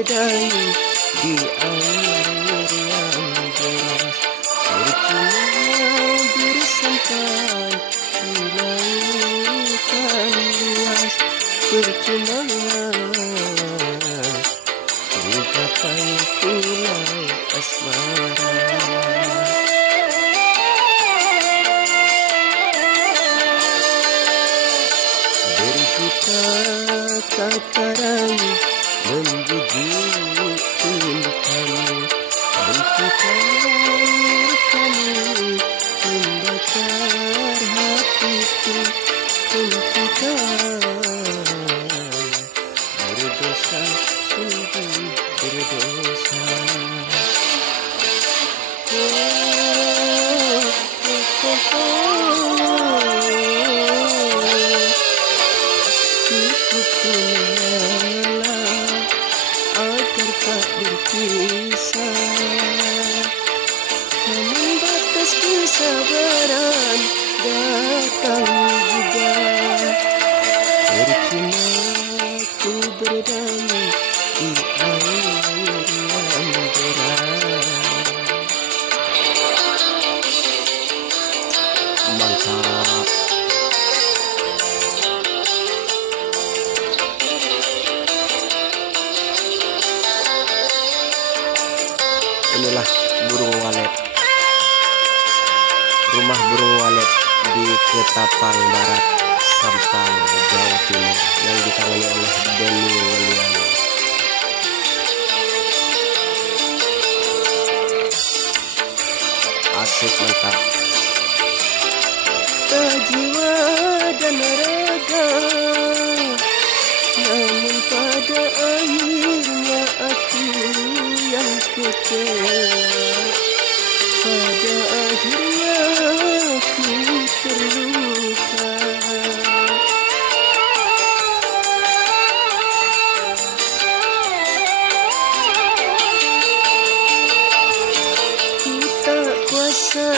berdaya di air yang deras. Percuma bersampan di lautan luas. Percuma menggapai pulau asmara. Berjuta kata rayu membujuk cintamu, hentikan kamu membakar hatiku, hentikan berdosa sungguh berdosa. Mengalah agar tak berpisah, namun batas kesabaran datang juga. Percuma ku berdaya di air yang deras. Mantap. Inilah burung walet, rumah burung walet di Ketapang Barat, Sampang, Jawa Timur, yang ditangani oleh Denny William. Asik, mantap. Tak jiwa dan raga, namun pada akhirnya aku yang kecewa. Pada akhirnya aku terluka. Ku tak kuasa